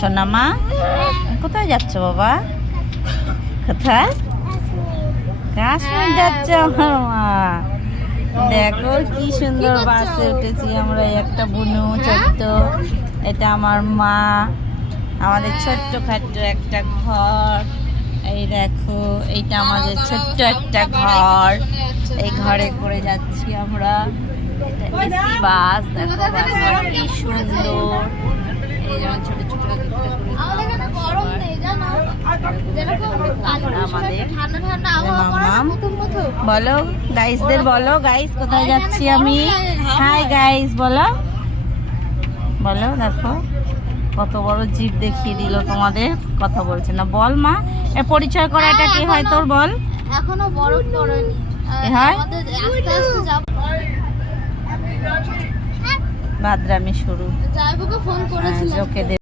সোনা মা কোথায় যাচ্ছ বাবা? কোথায়? কাশ্মীর যাচ্ছে আমার মা। দেখো কি সুন্দর বাসে উঠেছি আমরা, একটা বুনু ছোট্ট। এটা আমার মা, আমাদের ছোট্ট খাট্ট একটা ঘর। এই দেখো এইটা আমাদের ছোট্ট একটা ঘর, এই ঘরে করে যাচ্ছি আমরা। এসি বাস, দেখো বাসটা কি সুন্দর। এই যেমন ছোট ছোট বলো গাইসদের, বলো গাইস কোথায় যাচ্ছি আমি। হাই গাইস বলো, বলো। দেখো কত বড় জিপ দেখিয়ে দিল তোমাদের, কথা বলছে না। বল মা, এর পরিচয় করাটা কি হয় তোর, বল। এখনো বরফ পড়েনি, হয় আমাদের আস্তে আস্তে যাব। বাদরামি শুরু। জায়বুকে ফোন করেছিলাম। ওকে